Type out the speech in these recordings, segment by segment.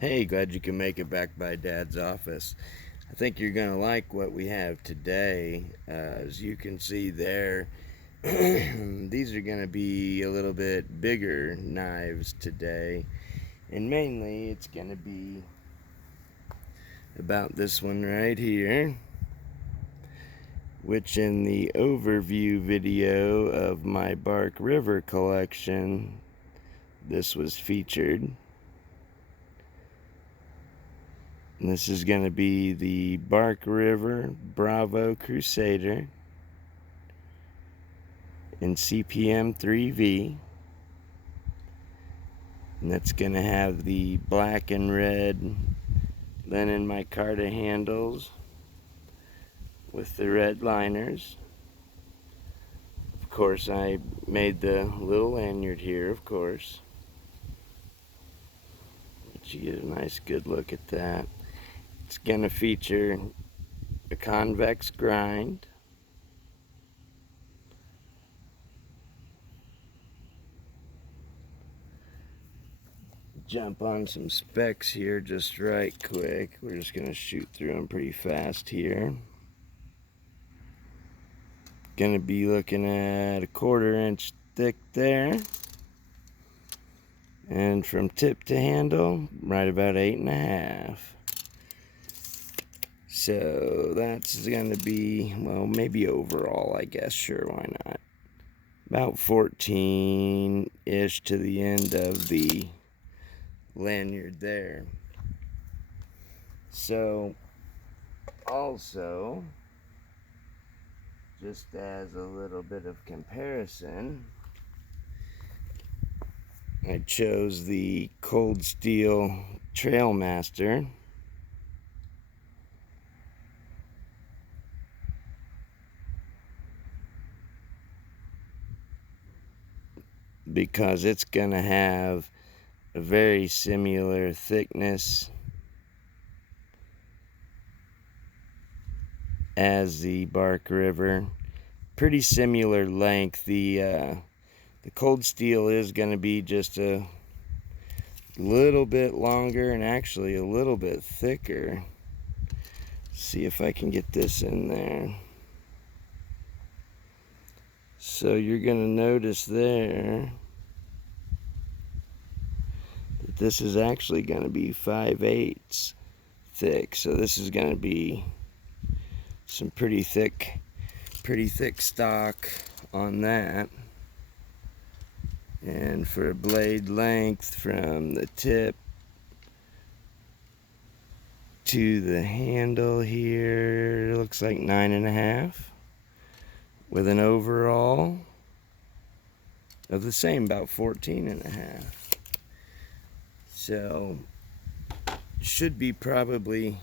Hey, glad you can make it back by Dad's office. I think you're going to like what we have today. As you can see there, these are going to be a little bit bigger knives today. And mainly it's going to be about this one right here, which in the overview video of my Bark River collection, this was featured. And this is going to be the Bark River Crusader in CPM 3V. And that's going to have the black and red linen micarta handles with the red liners. Of course, I made the little lanyard here, of course. But you get a nice good look at that. It's going to feature a convex grind, jump on some specs here just right quick. We're just going to shoot through them pretty fast here. Going to be looking at a 1/4 inch thick there. And from tip to handle, right about 8.5. So that's going to be, well, maybe overall, I guess. Sure, why not? About 14-ish to the end of the lanyard there. So, also, just as a little bit of comparison, I chose the Cold Steel Trailmaster because it's going to have a very similar thickness as the Bark River. Pretty similar length. The Cold Steel is going to be just a little bit longer and actually a little bit thicker. See if I can get this in there. So you're going to notice there that this is actually going to be 5/8 thick. So this is going to be some pretty thick stock on that. And for blade length from the tip to the handle here, it looks like 9.5, with an overall of the same, about 14.5. So should be probably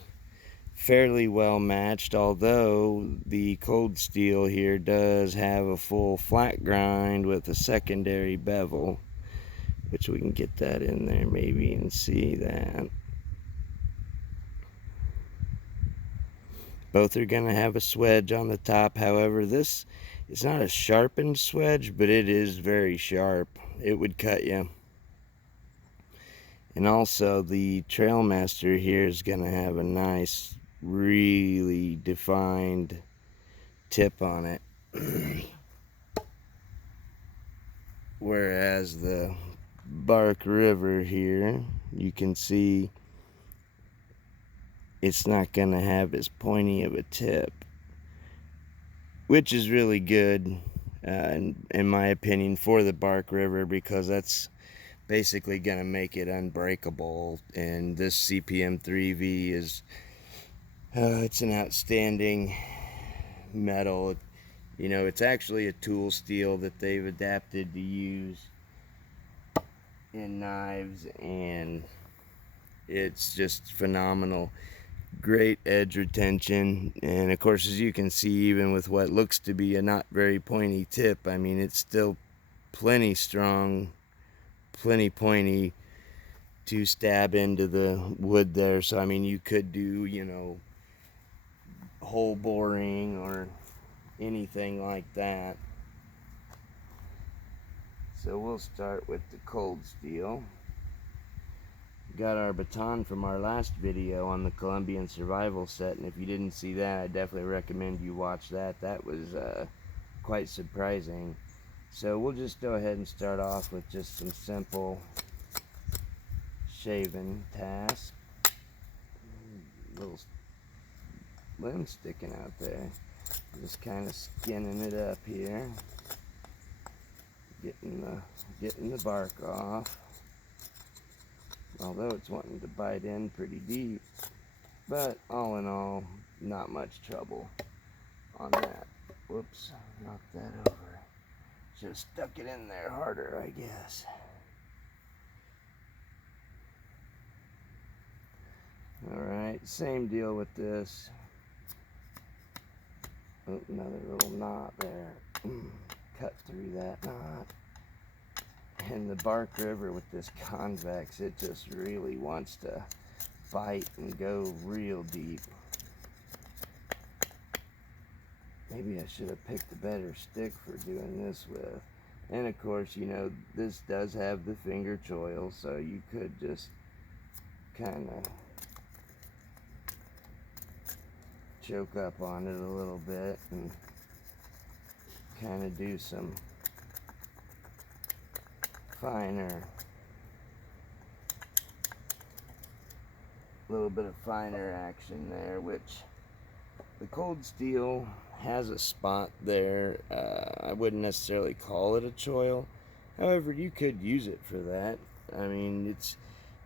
fairly well matched, although the Cold Steel here does have a full flat grind with a secondary bevel, which we can get that in there maybe and see that. Both are going to have a swedge on the top. However, this is not a sharpened swedge, but it is very sharp. It would cut you. And also the Trailmaster here is going to have a nice, really defined tip on it. Whereas the Bark River here, you can see it's not going to have as pointy of a tip, which is really good in my opinion for the Bark River, because that's basically going to make it unbreakable. And this CPM 3V is it's an outstanding metal. You know, it's actually a tool steel that they've adapted to use in knives, and it's just phenomenal. Great edge retention, and of course, as you can see, even with what looks to be a not very pointy tip, I mean, it's still plenty strong, plenty pointy to stab into the wood there. So I mean, you could do, you know, hole boring or anything like that. So we'll start with the Cold Steel. got our baton from our last video on the Colombian survival set, and if you didn't see that, I definitely recommend you watch that. That was quite surprising. So we'll just go ahead and start off with just some simple shaving tasks. Little limb sticking out there. Just kind of skinning it up here, getting the bark off. Although it's wanting to bite in pretty deep, but all in all, not much trouble on that. Whoops, knocked that over. Should have stuck it in there harder, I guess. Alright, same deal with this. Oh, another little knot there. Cut through that knot. And the Bark River with this convex, it just really wants to bite and go real deep. Maybe I should have picked a better stick for doing this with. And of course, you know, this does have the finger choil, so you could just kind of choke up on it a little bit and kind of do some little bit of finer action there, which the Cold Steel has a spot there. I wouldn't necessarily call it a choil. However, you could use it for that. I mean,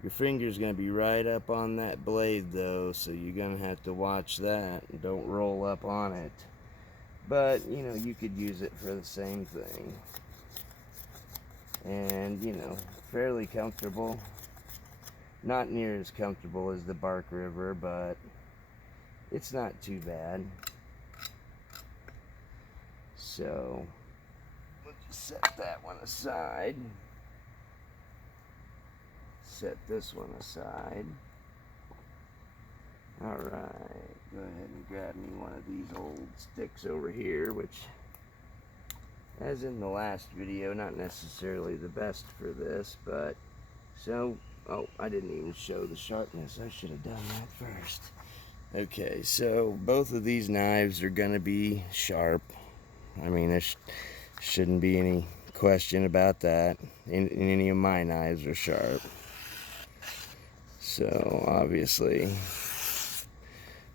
your finger's going to be right up on that blade though, so you're going to have to watch that and don't roll up on it. But, you know, you could use it for the same thing. And, you know, fairly comfortable. Not near as comfortable as the Bark River, but it's not too bad. So, we'll just set that one aside. Set this one aside. Alright, go ahead and grab me one of these old sticks over here, which, as in the last video, not necessarily the best for this, but so, oh, I didn't even show the sharpness. I should have done that first. Okay, so both of these knives are going to be sharp. I mean, there shouldn't be any question about that. Any of my knives are sharp. So, obviously,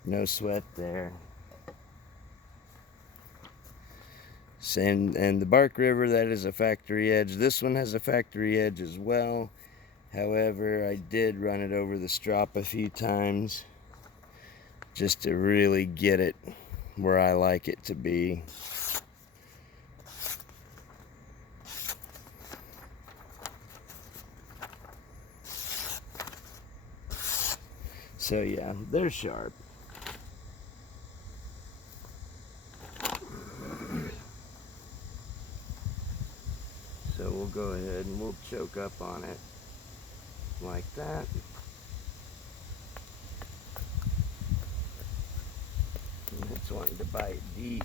no sweat there. And the Bark River, that is a factory edge. This one has a factory edge as well. However, I did run it over the strop a few times just to really get it where I like it to be. So yeah, they're sharp. So we'll go ahead and we'll choke up on it like that. And it's wanting to bite deep.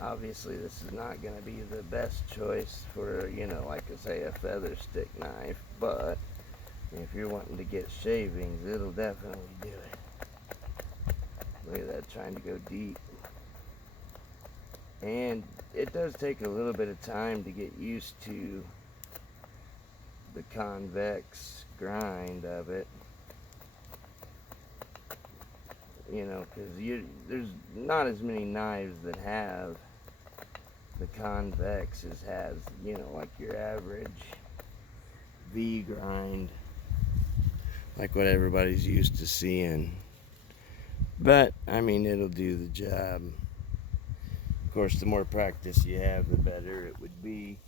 Obviously this is not going to be the best choice for, you know, like I say, a feather stick knife, but if you're wanting to get shavings, it'll definitely do it. Look at that, trying to go deep. And it does take a little bit of time to get used to the convex grind of it. You know, because there's not as many knives that have the convex as has, you know, like your average V grind, like what everybody's used to seeing. But, I mean, it'll do the job. Of course, the more practice you have, the better it would be.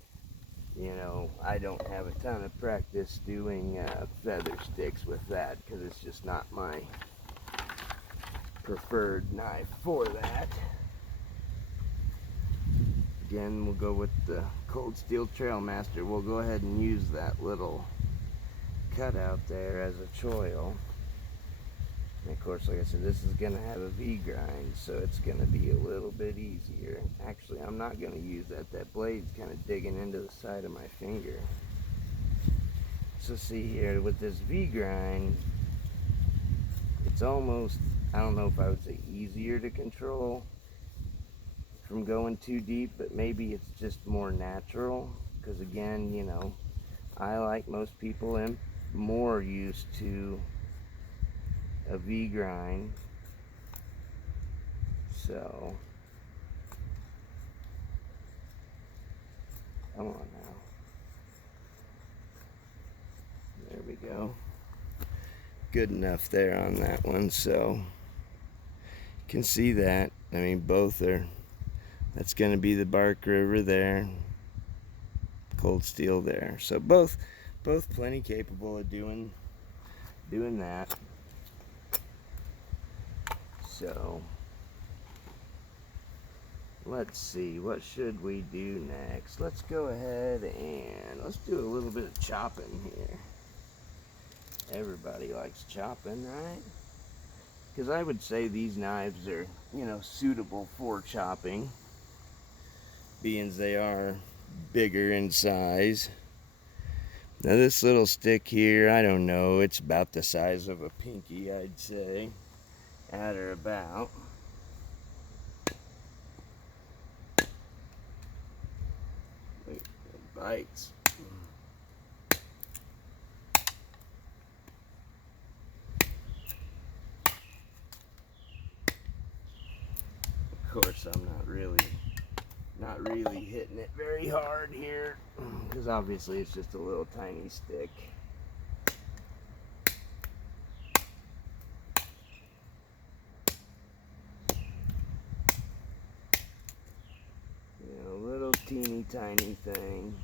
You know, I don't have a ton of practice doing feather sticks with that because it's just not my preferred knife for that. Again, we'll go with the Cold Steel Trailmaster. We'll go ahead and use that little cutout there as a choil. And of course, like I said, this is going to have a V grind, so it's going to be a little bit easier. Actually, I'm not going to use that. That blade's kind of digging into the side of my finger. So see here, with this V grind, it's almost, I don't know if I would say easier to control from going too deep, but maybe it's just more natural. Because again, you know, I, like most people, am more used to a V grind. So, come on now. There we go. Good enough there on that one. So, you can see that. I mean, both are, that's going to be the Bark River there. Cold Steel there. So both plenty capable of doing that. So let's see, what should we do next? Let's go ahead and let's do a little bit of chopping here. Everybody likes chopping, right? Because I would say these knives are, you know, suitable for chopping, being they are bigger in size. Now this little stick here, I don't know, it's about the size of a pinky, I'd say, at or about. Wait, it bites. Of course, I'm not really hitting it very hard here, because obviously it's just a little tiny stick. You know, a little teeny tiny thing.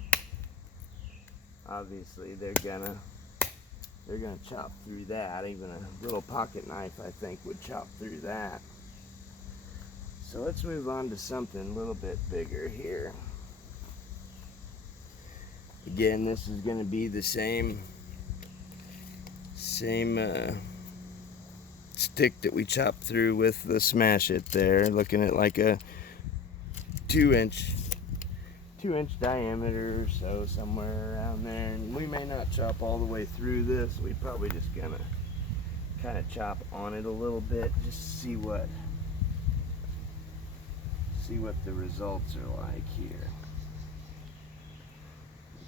Obviously they're gonna chop through that. Even a little pocket knife, I think, would chop through that. So let's move on to something a little bit bigger here. Again, this is going to be the same stick that we chopped through with the Smash It there. Looking at like a 2-inch diameter or so, somewhere around there. And we may not chop all the way through this. We probably just gonna kind of chop on it a little bit, just to see what the results are like here.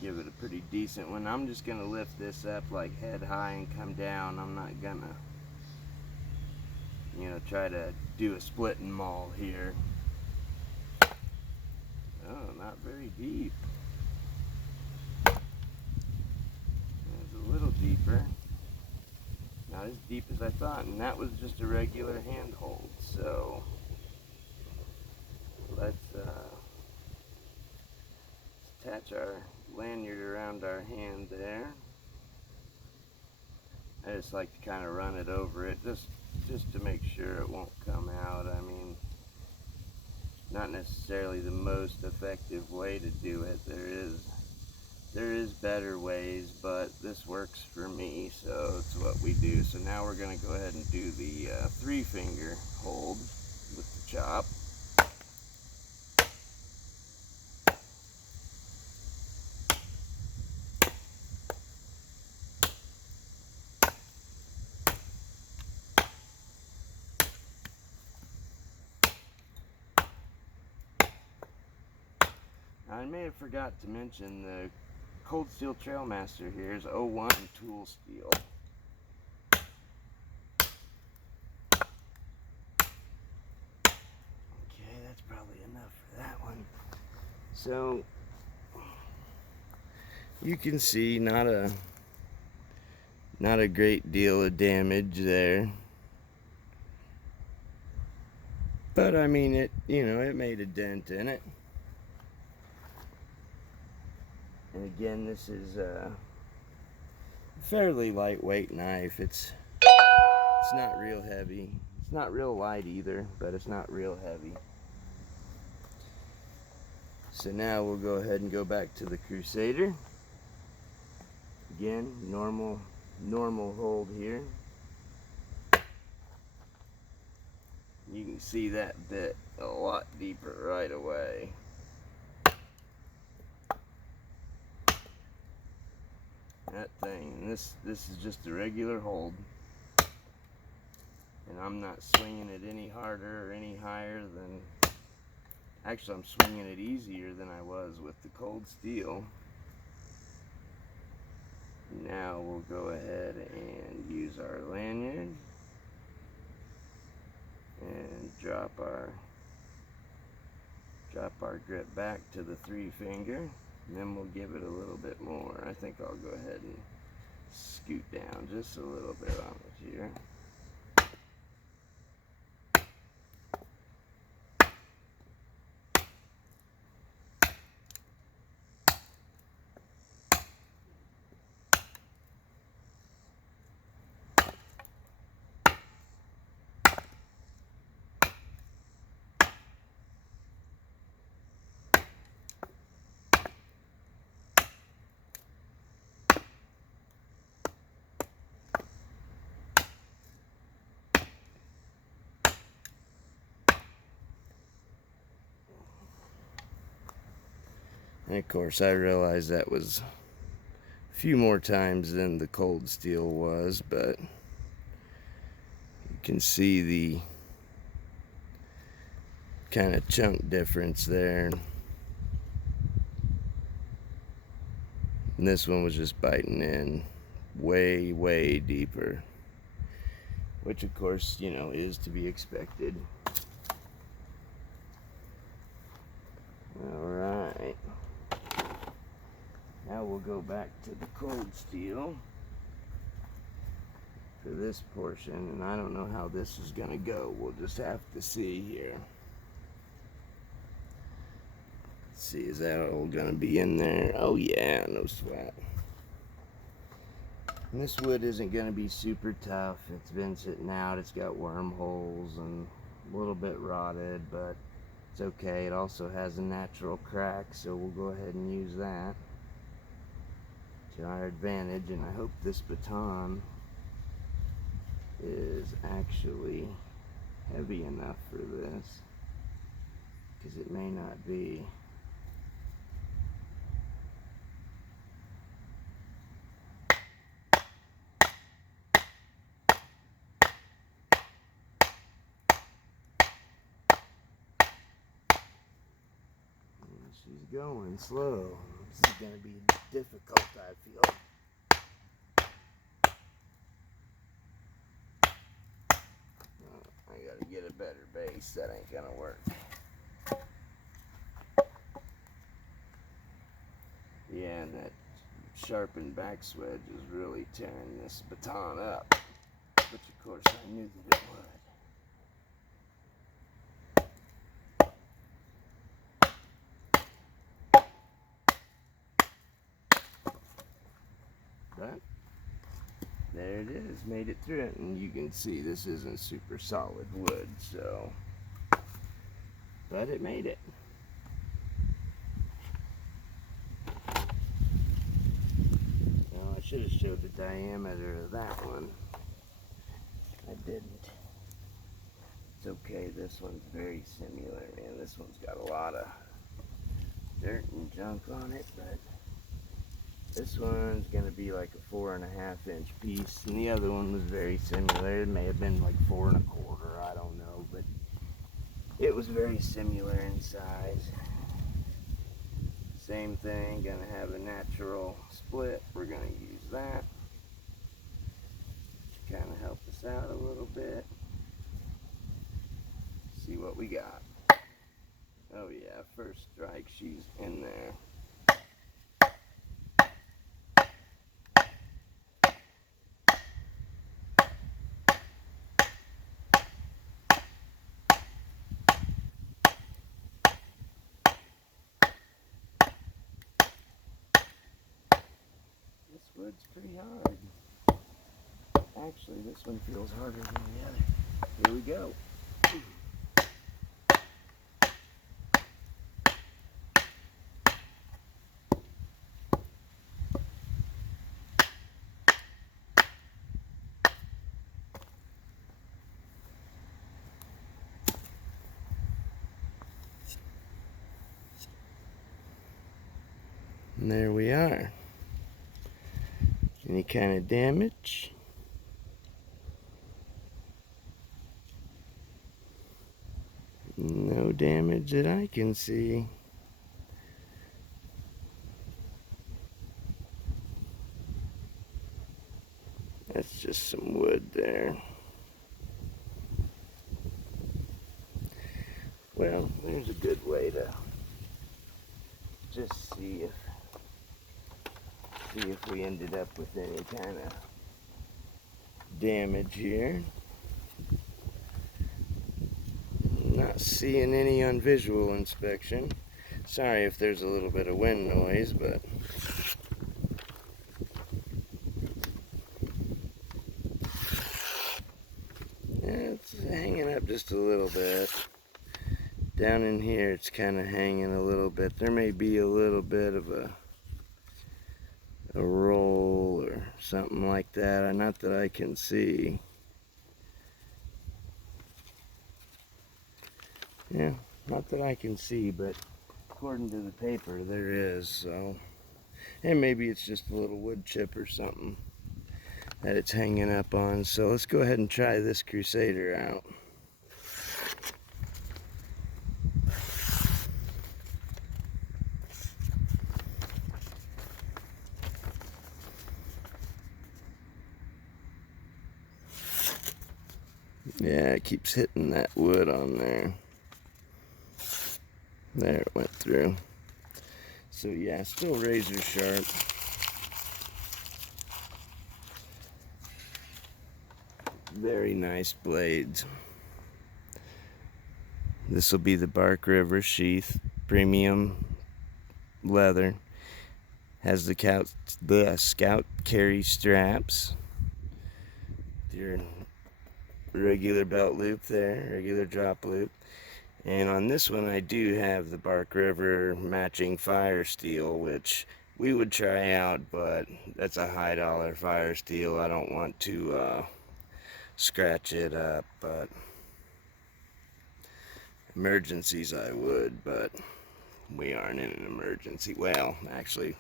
Give it a pretty decent one. I'm just gonna lift this up like head high and come down. I'm not gonna, you know, try to do a split and maul here. Oh, not very deep. It's a little deeper. Not as deep as I thought, and that was just a regular handhold. So let's attach our lanyard around our hand there. I just like to kind of run it over it just to make sure it won't come out. I mean, not necessarily the most effective way to do it. There is better ways, but this works for me, so it's what we do. So now we're going to go ahead and do the 3-finger hold with the chop. I may have forgot to mention the Cold Steel Trailmaster here is 01 tool steel. Okay, that's probably enough for that one. So you can see not a great deal of damage there. But I mean, it, you know, it made a dent in it. And again, this is a fairly lightweight knife. It's not real heavy. It's not real light either, but it's not real heavy. So now we'll go ahead and go back to the Crusader. Again, normal hold here. You can see that bit a lot deeper right away. That thing, this is just a regular hold, and I'm not swinging it any harder or any higher than, actually I'm swinging it easier than I was with the Cold Steel. Now we'll go ahead and use our lanyard and drop our grip back to the 3-finger, and then we'll give it a little bit more. I think I'll go ahead and scoot down just a little bit on it here. And of course, I realized that was a few more times than the Cold Steel was, but you can see the kind of chunk difference there. And this one was just biting in way, way deeper, which of course, you know, is to be expected. Alright. Now we'll go back to the Cold Steel for this portion, and I don't know how this is gonna go. We'll just have to see here. Let's see, is that all gonna be in there? Oh yeah, no sweat. And this wood isn't gonna be super tough. It's been sitting out, it's got wormholes and a little bit rotted, but it's okay. It also has a natural crack, so we'll go ahead and use that to our advantage. And I hope this baton is actually heavy enough for this, because it may not be. She's going slow. This is going to be difficult, I feel. I got to get a better base. That ain't going to work. Yeah, and that sharpened back swedge is really tearing this baton up. Which, of course, I knew that it would. But there it is, made it through it, and you can see this isn't super solid wood, so, but it made it. Now I should have showed the diameter of that one. I didn't. It's okay, this one's very similar, man. This one's got a lot of dirt and junk on it, but this one's going to be like a 4.5-inch piece, and the other one was very similar. It may have been like 4 1/4, I don't know, but it was very similar in size. Same thing, going to have a natural split. We're going to use that to kind of help us out a little bit. See what we got. Oh yeah, first strike, she's in there. Wood's pretty hard. Actually, this one feels harder than the other. Here we go. And there we are. Any kind of damage? No damage that I can see. That's just some wood there. Well, there's a good way to just see if we ended up with any kind of damage here. Not seeing any on visual inspection. Sorry if there's a little bit of wind noise, but yeah, it's hanging up just a little bit. Down in here it's kind of hanging a little bit. There may be a little bit of a roll or something like that, not that I can see. Yeah, not that I can see, but according to the paper there is. So, and maybe it's just a little wood chip or something that it's hanging up on. So let's go ahead and try this Crusader out. Yeah, it keeps hitting that wood on there. There, it went through. So yeah, still razor sharp. Very nice blades. This will be the Bark River Sheath premium leather. Has the Scout carry straps. Your regular belt loop there, regular drop loop. And on this one I do have the Bark River matching fire steel, which we would try out, but that's a high dollar fire steel. I don't want to scratch it up, but emergencies I would, but we aren't in an emergency. Well, actually,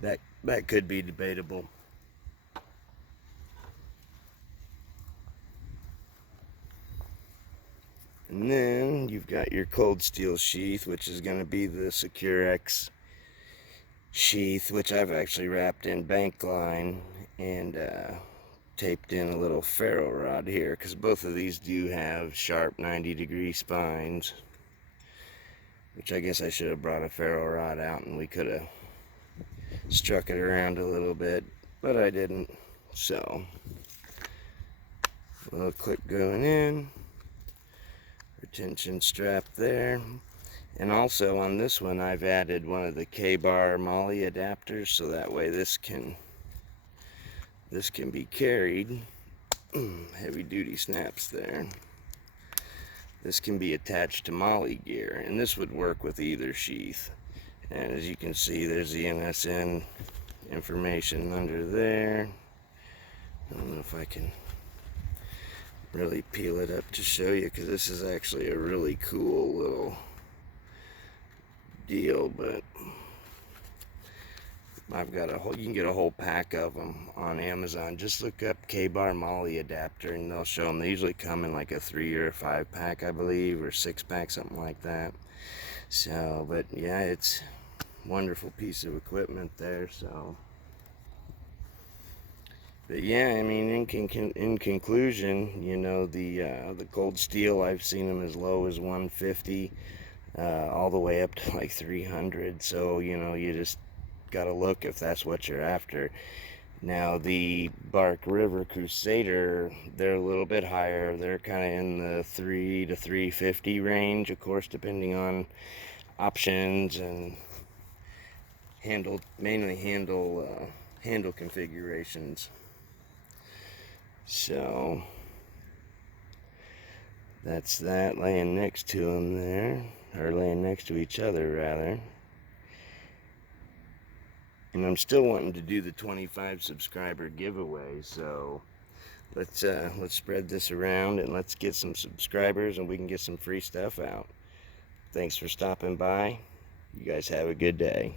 that could be debatable. And then you've got your Cold Steel sheath, which is going to be the Securex sheath, which I've actually wrapped in bank line and taped in a little ferro rod here, because both of these do have sharp 90-degree spines, which I guess I should have brought a ferro rod out and we could have struck it around a little bit, but I didn't. So a little clip going in, retention strap there. And also on this one I've added one of the K-bar molly adapters, so that way this can be carried. Heavy duty snaps there. This can be attached to molly gear, and this would work with either sheath. And as you can see, there's the NSN information under there. I don't know if I can really peel it up to show you, because this is actually a really cool little deal, but I've got you can get a whole pack of them on Amazon. Just look up K-bar molly adapter and they'll show them. They usually come in like a 3 or 5 pack, I believe, or 6 pack, something like that. So, but yeah, it's a wonderful piece of equipment there. So, but yeah, I mean, in conclusion, you know, the Cold Steel, I've seen them as low as 150, all the way up to like 300. So, you know, you just got to look if that's what you're after. Now the Bark River Crusader, they're a little bit higher. They're kind of in the 3 to 350 range, of course, depending on options and mainly handle configurations. So that's that, laying next to them there, or laying next to each other rather. And I'm still wanting to do the 25 subscriber giveaway, so let's spread this around and let's get some subscribers and we can get some free stuff out. Thanks for stopping by. You guys have a good day.